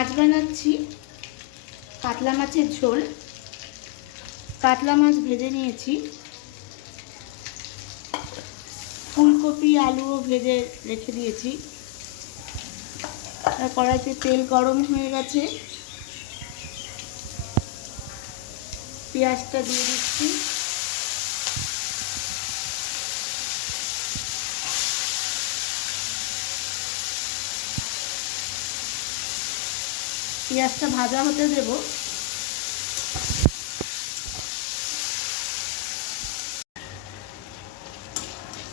আজ বানাচ্ছি কাতলা মাছের ঝোল। কাতলা মাছ ভেজে নিয়েছি, ফুলকপি আলুও ভেজে রেখে দিয়েছি। কড়াইতে তেল গরম হয়ে গেছে, পেঁয়াজটা দিয়ে দিচ্ছি। পেঁয়াজটা ভাজা হতে দেব।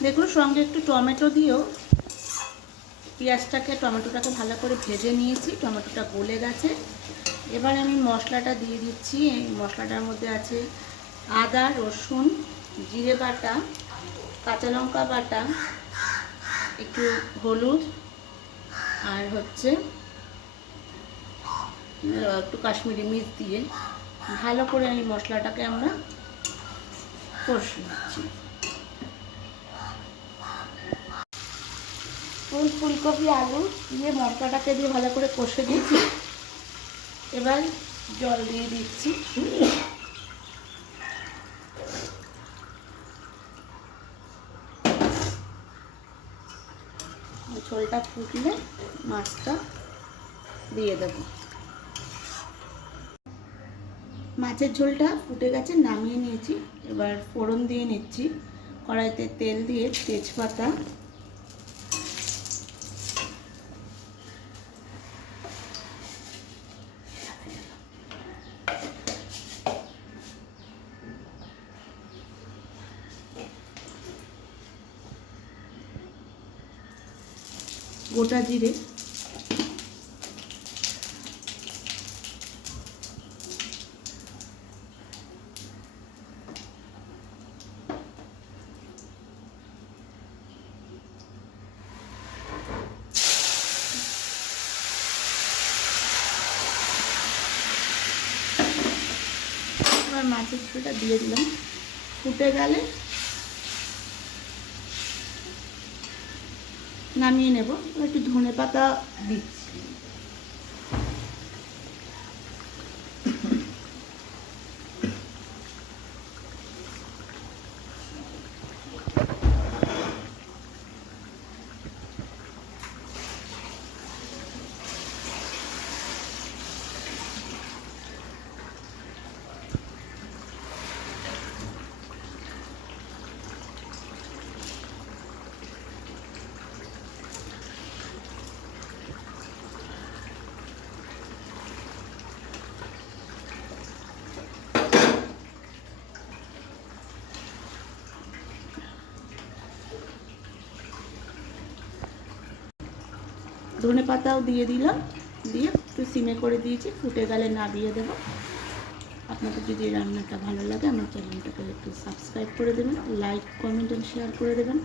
দেখুন, সঙ্গে একটু টমেটো দিয়েও টমেটোটাকে ভালো করে ভেজে নিয়েছি। টমেটোটা গলে গেছে। এবার আমি মশলাটা দিয়ে দিচ্ছি। এই মশলাটার মধ্যে আছে আদা, রসুন, জিরে বাটা, কাঁচা লঙ্কা বাটা, একটু হলুদ, আর হচ্ছে একটু কাশ্মীরি মির্চ দিয়ে ভালো করে আমি মশলাটাকে আমরা কষে নিচ্ছি। ফুলকপি আলু দিয়ে মশলাটাকে দিয়ে ভালো করে কষে দিচ্ছি। এবার জল দিয়ে দিচ্ছি। ঝোলটা ফুটলে মাছটা দিয়ে দেব। মাছের ঝোলটা ফুটে গেছে, নামিয়ে নিয়েছি। এবার ফোড়ন দিয়ে নিচ্ছি। কড়াইতে তেল দিয়ে তেজপাতা, গোটা জিরে, এবার মাছের ঝোলটা দিয়ে দিলাম। ফুটে গেলে নামিয়ে নেব। একটু ধনেপাতা দিচ্ছি। ধনেপাতাও দিয়ে দিলাম, দিয়ে একটু সিমে করে দিয়েছি। ফুটে গেলে নামিয়ে দেব। আপনাদের যদি রান্নাটা ভালো লাগে আমার চ্যানেলটাকে একটু সাবস্ক্রাইব করে দেবেন, লাইক, কমেন্ট এন্ড শেয়ার করে দেবেন।